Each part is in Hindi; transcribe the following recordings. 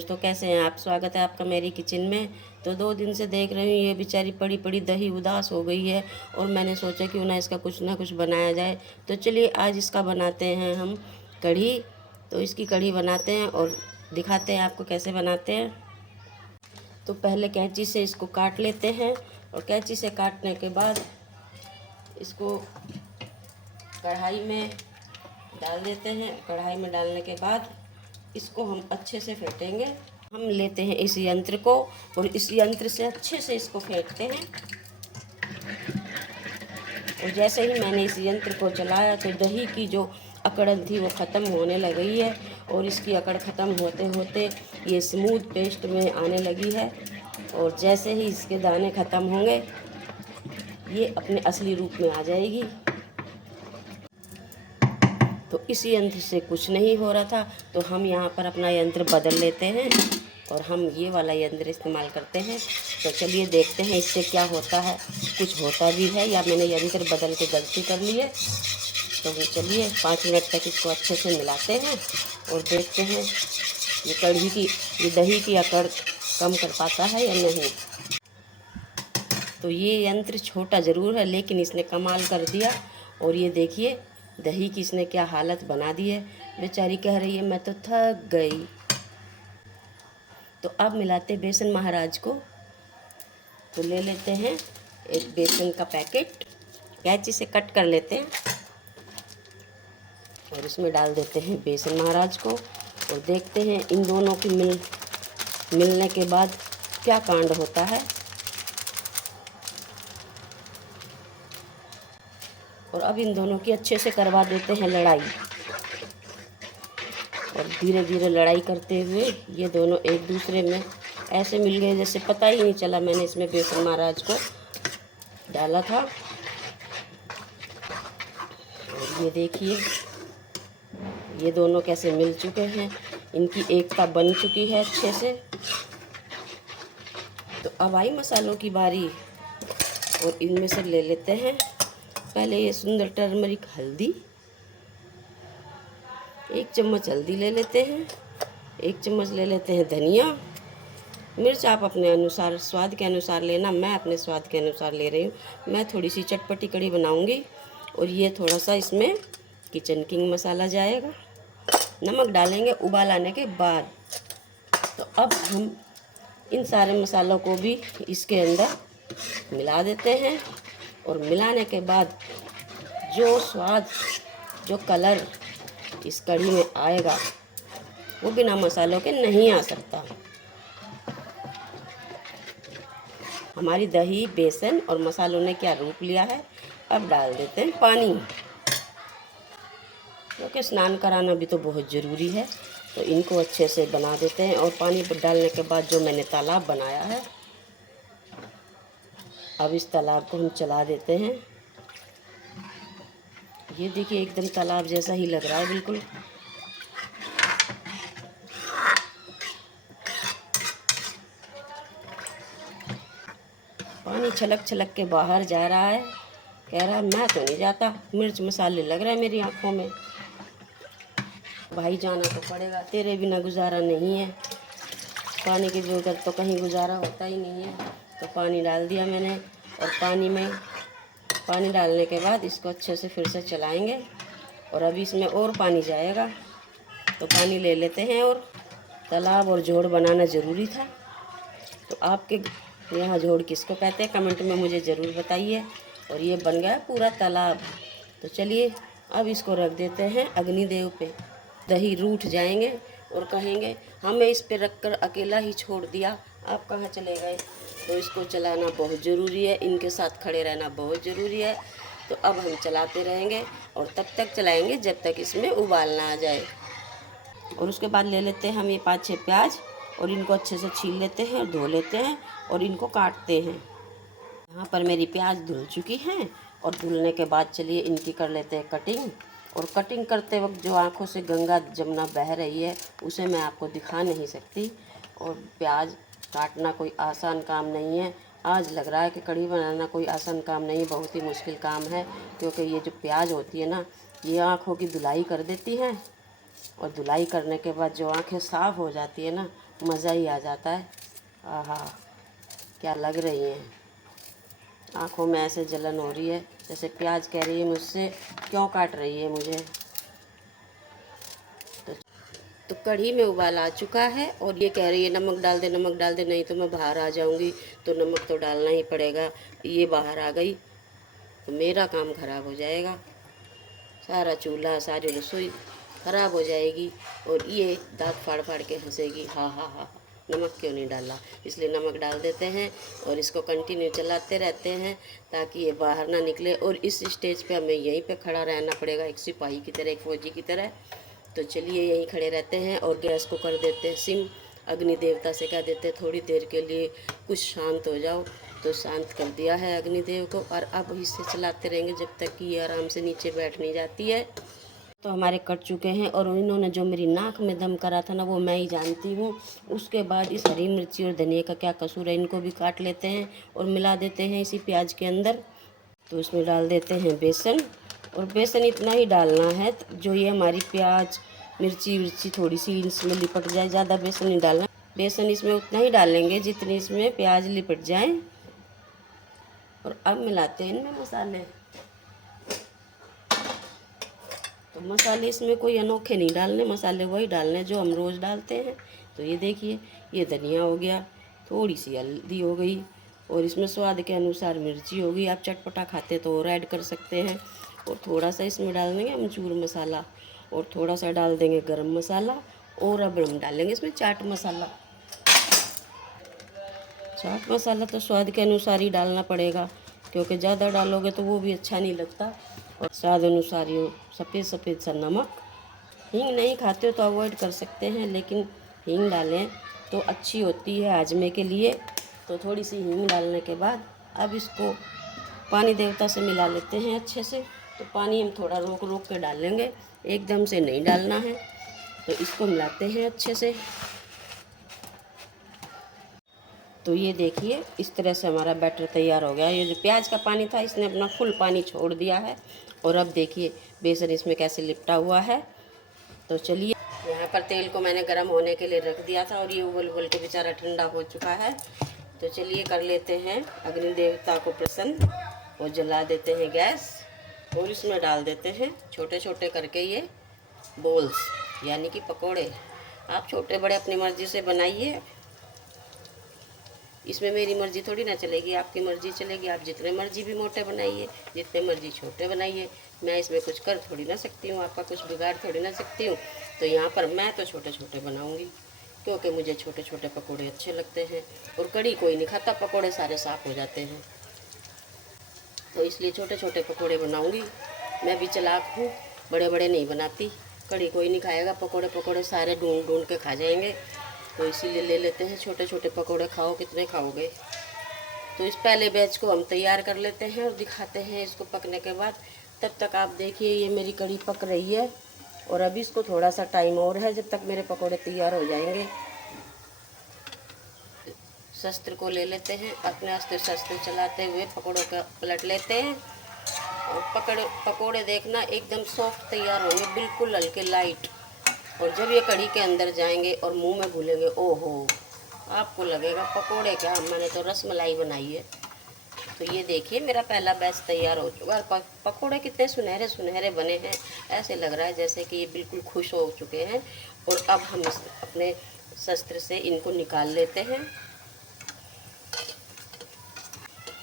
दोस्तों, कैसे हैं आप। स्वागत है आपका मेरी किचन में। तो 2 दिन से देख रही हूँ ये बेचारी पड़ी पड़ी दही उदास हो गई है और मैंने सोचा क्यों ना इसका कुछ ना कुछ बनाया जाए। तो चलिए आज इसका बनाते हैं हम कढ़ी। तो इसकी कढ़ी बनाते हैं और दिखाते हैं आपको कैसे बनाते हैं। तो पहले कैंची से इसको काट लेते हैं और कैंची से काटने के बाद इसको कढ़ाई में डाल देते हैं। कढ़ाई में डालने के बाद इसको हम अच्छे से फेंटेंगे। हम लेते हैं इस यंत्र को और इस यंत्र से अच्छे से इसको फेंटते हैं। और जैसे ही मैंने इस यंत्र को चलाया तो दही की जो अकड़न थी वो ख़त्म होने लगी है और इसकी अकड़ ख़त्म होते होते ये स्मूथ पेस्ट में आने लगी है। और जैसे ही इसके दाने ख़त्म होंगे ये अपने असली रूप में आ जाएगी। तो इस यंत्र से कुछ नहीं हो रहा था तो हम यहाँ पर अपना यंत्र बदल लेते हैं और हम ये वाला यंत्र इस्तेमाल करते हैं। तो चलिए देखते हैं इससे क्या होता है, कुछ होता भी है या मैंने यंत्र बदल के गलती कर ली है। तो चलिए 5 मिनट तक इसको अच्छे से मिलाते हैं और देखते हैं ये कढ़ी की ये दही की अकड़ कम कर पाता है या नहीं। तो ये यंत्र छोटा ज़रूर है लेकिन इसने कमाल कर दिया। और ये देखिए दही की इसने क्या हालत बना दी है। बेचारी कह रही है मैं तो थक गई। तो अब मिलाते बेसन महाराज को। तो ले लेते हैं एक बेसन का पैकेट, कैंची से कट कर लेते हैं और इसमें डाल देते हैं बेसन महाराज को और देखते हैं इन दोनों की मिलने के बाद क्या कांड होता है। और अब इन दोनों की अच्छे से करवा देते हैं लड़ाई। और धीरे धीरे लड़ाई करते हुए ये दोनों एक दूसरे में ऐसे मिल गए जैसे पता ही नहीं चला मैंने इसमें बेसन महाराज को डाला था। और ये देखिए ये दोनों कैसे मिल चुके हैं, इनकी एकता बन चुकी है अच्छे से। तो अब आई मसालों की बारी और इनमें से ले लेते हैं पहले ये सुंदर टर्मरिक हल्दी। 1 चम्मच हल्दी ले लेते हैं। 1 चम्मच ले लेते हैं धनिया। मिर्च आप अपने अनुसार स्वाद के अनुसार लेना, मैं अपने स्वाद के अनुसार ले रही हूँ। मैं थोड़ी सी चटपटी कढ़ी बनाऊँगी। और ये थोड़ा सा इसमें किचन किंग मसाला जाएगा। नमक डालेंगे उबाल आने के बाद। तो अब हम इन सारे मसालों को भी इसके अंदर मिला देते हैं और मिलाने के बाद जो स्वाद जो कलर इस कढ़ी में आएगा वो बिना मसालों के नहीं आ सकता। हमारी दही बेसन और मसालों ने क्या रूप लिया है। अब डाल देते हैं पानी, क्योंकि स्नान कराना भी तो बहुत ज़रूरी है। तो इनको अच्छे से बना देते हैं और पानी डालने के बाद जो मैंने तालाब बनाया है अब इस तालाब को हम चला देते हैं। ये देखिए एकदम तालाब जैसा ही लग रहा है बिल्कुल। पानी छलक छलक के बाहर जा रहा है। कह रहा है मैं तो नहीं जाता, मिर्च मसाले लग रहे हैं मेरी आँखों में। भाई जाना तो पड़ेगा, तेरे बिना गुजारा नहीं है। पानी की ज़रूरत तो कहीं गुजारा होता ही नहीं है। तो पानी डाल दिया मैंने और पानी डालने के बाद इसको अच्छे से फिर से चलाएंगे। और अभी इसमें और पानी जाएगा तो पानी ले लेते हैं। और तालाब और जोड़ बनाना ज़रूरी था। तो आपके यहाँ जोड़ किसको कहते हैं कमेंट में मुझे ज़रूर बताइए। और ये बन गया पूरा तालाब। तो चलिए अब इसको रख देते हैं अग्निदेव पे। दही रूठ जाएंगे और कहेंगे हमें इस पे रखकर अकेला ही छोड़ दिया, आप कहाँ चले गए। तो इसको चलाना बहुत ज़रूरी है, इनके साथ खड़े रहना बहुत ज़रूरी है। तो अब हम चलाते रहेंगे और तब तक चलाएंगे जब तक इसमें उबाल ना आ जाए। और उसके बाद ले लेते हैं हम ये 5-6 प्याज और इनको अच्छे से छील लेते हैं, धो लेते हैं और इनको काटते हैं। यहाँ पर मेरी प्याज धुल चुकी हैं और धुलने के बाद चलिए इनकी कर लेते हैं कटिंग। और कटिंग करते वक्त जो आँखों से गंगा जमुना बह रही है उसे मैं आपको दिखा नहीं सकती। और प्याज काटना कोई आसान काम नहीं है। आज लग रहा है कि कढ़ी बनाना कोई आसान काम नहीं, बहुत ही मुश्किल काम है। क्योंकि ये जो प्याज होती है ना ये आँखों की धुलाई कर देती है। और धुलाई करने के बाद जो आँखें साफ़ हो जाती है ना मज़ा ही आ जाता है। आहा, क्या लग रही हैं, आँखों में ऐसे जलन हो रही है जैसे प्याज कह रही है मुझसे क्यों काट रही है मुझे। तो कढ़ी में उबाल आ चुका है और ये कह रही है नमक डाल दे, नमक डाल दे, नहीं तो मैं बाहर आ जाऊंगी। तो नमक तो डालना ही पड़ेगा। ये बाहर आ गई तो मेरा काम खराब हो जाएगा, सारा चूल्हा सारी रसोई खराब हो जाएगी। और ये दांत फाड़ फाड़ के हंसेगी, हा हा हा, नमक क्यों नहीं डाला। इसलिए नमक डाल देते हैं और इसको कंटिन्यू चलाते रहते हैं ताकि ये बाहर ना निकले। और इस स्टेज पे हमें यहीं पे खड़ा रहना पड़ेगा, एक सिपाही की तरह, एक फौजी की तरह। तो चलिए यहीं खड़े रहते हैं और गैस को कर देते हैं सिम। अग्नि देवता से कह देते हैं थोड़ी देर के लिए कुछ शांत हो जाओ। तो शांत कर दिया है अग्निदेव को और अब इसे चलाते रहेंगे जब तक कि ये आराम से नीचे बैठ नहीं जाती है। तो हमारे कट चुके हैं और इन्होंने जो मेरी नाक में दम करा था ना वो मैं ही जानती हूँ। उसके बाद इस हरी मिर्ची और धनिया का क्या कसूर है, इनको भी काट लेते हैं और मिला देते हैं इसी प्याज के अंदर। तो इसमें डाल देते हैं बेसन, और बेसन इतना ही डालना है जो ये हमारी प्याज मिर्ची थोड़ी सी इसमें लिपट जाए, ज़्यादा बेसन नहीं डालना। बेसन इसमें उतना ही डालेंगे जितनी इसमें प्याज लिपट जाए। और अब मिलाते हैं इनमें मसाले। तो मसाले इसमें कोई अनोखे नहीं डालने, मसाले वही डालने जो हम रोज़ डालते हैं। तो ये देखिए, ये धनिया हो गया, थोड़ी सी हल्दी हो गई और इसमें स्वाद के अनुसार मिर्ची होगी। आप चटपटा खाते तो और ऐड कर सकते हैं। और थोड़ा सा इसमें डाल देंगे अमचूर मसाला और थोड़ा सा डाल देंगे गरम मसाला। और अब हम डालेंगे इसमें चाट मसाला। चाट मसाला तो स्वाद के अनुसार ही डालना पड़ेगा, क्योंकि ज़्यादा डालोगे तो वो भी अच्छा नहीं लगता। और स्वाद अनुसार ये सफ़ेद सफ़ेद सा नमक। हींग नहीं खाते हो तो अवॉइड कर सकते हैं, लेकिन हींग डालें तो अच्छी होती है हाजमे के लिए। तो थोड़ी सी हींग डालने के बाद अब इसको पानी देवता से मिला लेते हैं अच्छे से। तो पानी हम थोड़ा रोक रोक के डालेंगे, एकदम से नहीं डालना है। तो इसको मिलाते हैं अच्छे से। तो ये देखिए, इस तरह से हमारा बैटर तैयार हो गया। ये जो प्याज का पानी था इसने अपना फुल पानी छोड़ दिया है। और अब देखिए बेसन इसमें कैसे लिपटा हुआ है। तो चलिए, यहाँ पर तेल को मैंने गर्म होने के लिए रख दिया था और ये उबल उबल के बेचारा ठंडा हो चुका है। तो चलिए कर लेते हैं अग्नि देवता को प्रसन्न और जला देते हैं गैस। और इसमें डाल देते हैं छोटे छोटे करके ये बोल्स, यानी कि पकोड़े। आप छोटे बड़े अपनी मर्ज़ी से बनाइए, इसमें मेरी मर्ज़ी थोड़ी ना चलेगी, आपकी मर्ज़ी चलेगी। आप जितने मर्ज़ी भी मोटे बनाइए, जितने मर्ज़ी छोटे बनाइए, मैं इसमें कुछ कर थोड़ी ना सकती हूँ, आपका कुछ बिगाड़ थोड़ी ना सकती हूँ। तो यहाँ पर मैं तो छोटे छोटे बनाऊँगी, क्योंकि मुझे छोटे छोटे पकोड़े अच्छे लगते हैं। और कड़ी कोई नहीं खाता, पकोड़े सारे साफ़ हो जाते हैं। तो इसलिए छोटे छोटे पकोड़े बनाऊँगी। मैं भी चालाक हूँ, बड़े बड़े नहीं बनाती। कड़ी कोई नहीं खाएगा, पकोड़े पकोड़े सारे ढूंढ ढूंढ के खा जाएंगे। तो इसीलिए ले लेते हैं छोटे छोटे पकोड़े। खाओ कितने खाओगे। तो इस पहले बैच को हम तैयार कर लेते हैं और दिखाते हैं इसको पकने के बाद। तब तक आप देखिए ये मेरी कड़ी पक रही है और अभी इसको थोड़ा सा टाइम और है जब तक मेरे पकोड़े तैयार हो जाएंगे। शस्त्र को ले लेते हैं, अपने अस्त्र शस्त्र चलाते हुए पकोड़ों का पलट लेते हैं। और पकोड़े देखना एकदम सॉफ्ट तैयार होंगे, बिल्कुल हल्के लाइट। और जब ये कढ़ी के अंदर जाएंगे और मुंह में घुलेंगे, ओहो, आपको लगेगा पकोड़े क्या, मैंने तो रसमलाई बनाई है। तो ये देखिए मेरा पहला बैच तैयार हो चुका है। पकोड़े कितने सुनहरे सुनहरे बने हैं, ऐसे लग रहा है जैसे कि ये बिल्कुल खुश हो चुके हैं। और अब हम अपने शस्त्र से इनको निकाल लेते हैं।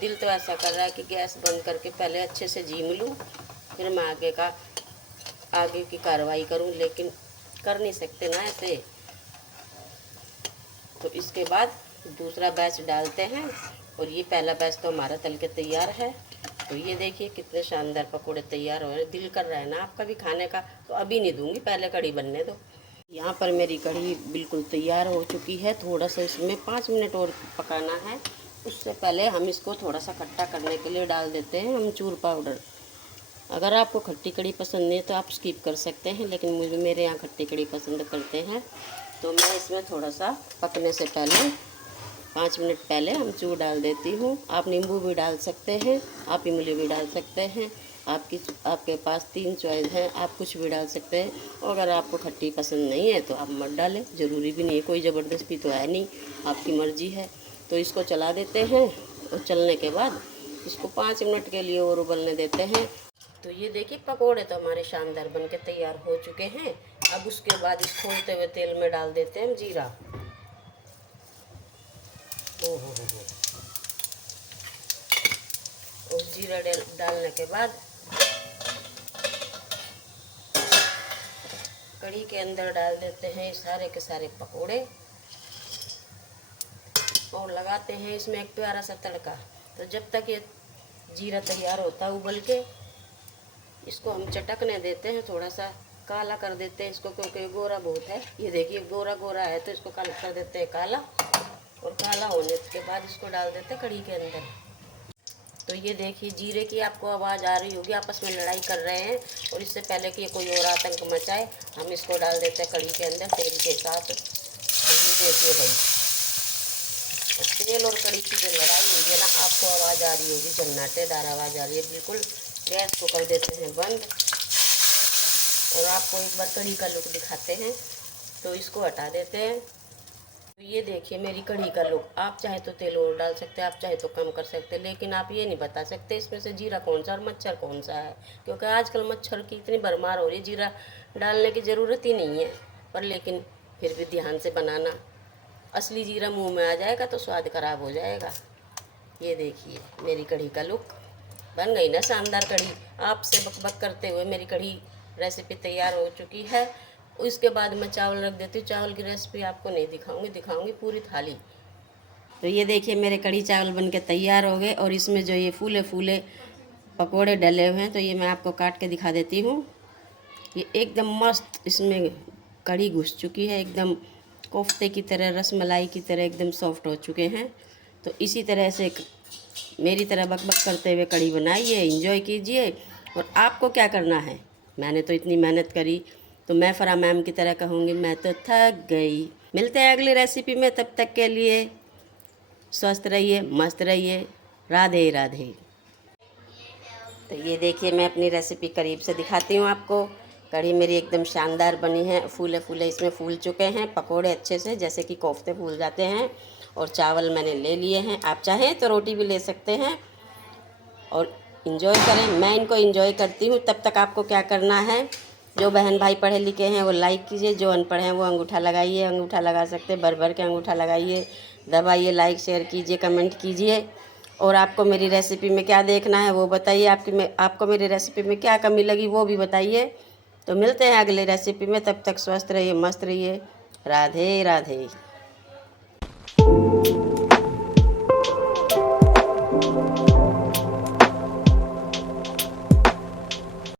दिल तो ऐसा कर रहा है कि गैस बंद करके पहले अच्छे से जीम लूँ, फिर मैं आगे की कार्रवाई करूँ, लेकिन कर नहीं सकते ना ऐसे। तो इसके बाद दूसरा बैच डालते हैं और ये पहला बैच तो हमारा तल के तैयार है। तो ये देखिए कितने शानदार पकोड़े तैयार हो रहे हैं। दिल कर रहा है ना आपका भी खाने का, तो अभी नहीं दूंगी, पहले कढ़ी बनने दो। यहाँ पर मेरी कढ़ी बिल्कुल तैयार हो चुकी है। थोड़ा सा इसमें 5 मिनट और पकाना है। उससे पहले हम इसको थोड़ा सा खट्टा करने के लिए डाल देते हैं अमचूर पाउडर। अगर आपको खट्टी कड़ी पसंद नहीं है तो आप स्किप कर सकते हैं, लेकिन मेरे यहाँ खट्टी कड़ी पसंद करते हैं। तो मैं इसमें थोड़ा सा पकने से पहले 5 मिनट पहले अमचूर डाल देती हूँ। आप नींबू भी डाल सकते हैं, आप इमली भी डाल सकते हैं, आपके पास 3 चॉइस हैं, आप कुछ भी डाल सकते हैं। और अगर आपको खट्टी पसंद नहीं है तो आप मत डालें, ज़रूरी भी नहीं है, कोई ज़बरदस्ती तो है नहीं, आपकी मर्ज़ी है। तो इसको चला देते हैं और चलने के बाद इसको 5 मिनट के लिए और उबलने देते हैं। तो ये देखिए पकोड़े तो हमारे शानदार बन के तैयार हो चुके हैं। अब उसके बाद इस खोलते हुए तेल में डाल देते हैं जीरा। हो। और जीरा डालने के बाद कढ़ी के अंदर डाल देते हैं सारे के सारे पकोड़े और लगाते हैं इसमें एक प्यारा सा तड़का। तो जब तक ये जीरा तैयार होता है उबल के, इसको हम चटकने देते हैं, थोड़ा सा काला कर देते हैं इसको, क्योंकि गोरा बहुत है। ये देखिए गोरा गोरा है तो इसको काला कर देते हैं काला। और काला होने के बाद इसको डाल देते हैं कढ़ी के अंदर। तो ये देखिए जीरे की आपको आवाज़ आ रही होगी, आपस में लड़ाई कर रहे हैं। और इससे पहले कि कोई और आतंक मचाए, हम इसको डाल देते हैं कढ़ी के अंदर तेल के साथ। तो ये देखिए भाई, तेल और कढ़ी की जो लड़ाई हुई है ना, आपको आवाज़ आ रही होगी, जन्नाटेदार आवाज़ आ रही है बिल्कुल। गैस को कर देते हैं बंद और आपको एक बार कढ़ी का लुक दिखाते हैं। तो इसको हटा देते हैं। तो ये देखिए मेरी कढ़ी का लुक। आप चाहे तो तेल और डाल सकते हैं, आप चाहे तो कम कर सकते हैं, लेकिन आप ये नहीं बता सकते इसमें से जीरा कौन सा और मच्छर कौन सा है, क्योंकि आजकल मच्छर की इतनी भरमार हो रही है, जीरा डालने की ज़रूरत ही नहीं है। पर लेकिन फिर भी ध्यान से बनाना, असली जीरा मुंह में आ जाएगा तो स्वाद खराब हो जाएगा। ये देखिए मेरी कढ़ी का लुक बन गई ना शानदार कढ़ी। आपसे बकबक करते हुए मेरी कढ़ी रेसिपी तैयार हो चुकी है। उसके बाद मैं चावल रख देती हूँ। चावल की रेसिपी आपको नहीं दिखाऊंगी पूरी थाली। तो ये देखिए मेरे कढ़ी चावल बन के तैयार हो गए। और इसमें जो ये फूले फूले पकोड़े डले हुए हैं, तो ये मैं आपको काट के दिखा देती हूँ। ये एकदम मस्त इसमें कढ़ी घुस चुकी है, एकदम कोफ्ते की तरह, रसमलाई की तरह एकदम सॉफ्ट हो चुके हैं। तो इसी तरह से मेरी तरह बकबक करते हुए कढ़ी बनाइए, एंजॉय कीजिए। और आपको क्या करना है, मैंने तो इतनी मेहनत करी, तो मैं फरा मैम की तरह कहूँगी, मैं तो थक गई। मिलते हैं अगली रेसिपी में, तब तक के लिए स्वस्थ रहिए, मस्त रहिए। राधे राधे। तो ये देखिए मैं अपनी रेसिपी करीब से दिखाती हूँ आपको। कढ़ी मेरी एकदम शानदार बनी है, फूले फूले इसमें फूल चुके हैं पकोड़े अच्छे से, जैसे कि कोफ्ते फूल जाते हैं। और चावल मैंने ले लिए हैं, आप चाहें तो रोटी भी ले सकते हैं। और इन्जॉय करें, मैं इनको इन्जॉय करती हूँ। तब तक आपको क्या करना है, जो बहन भाई पढ़े लिखे हैं वो लाइक कीजिए, जो अनपढ़ हैं वो अंगूठा लगाइए, अंगूठा लगा सकते, भर भर के अंगूठा लगाइए, दबाइए, लाइक शेयर कीजिए, कमेंट कीजिए। और आपको मेरी रेसिपी में क्या देखना है वो बताइए, आपको मेरी रेसिपी में क्या कमी लगी वो भी बताइए। तो मिलते हैं अगली रेसिपी में, तब तक स्वस्थ रहिए, मस्त रहिए। राधे राधे।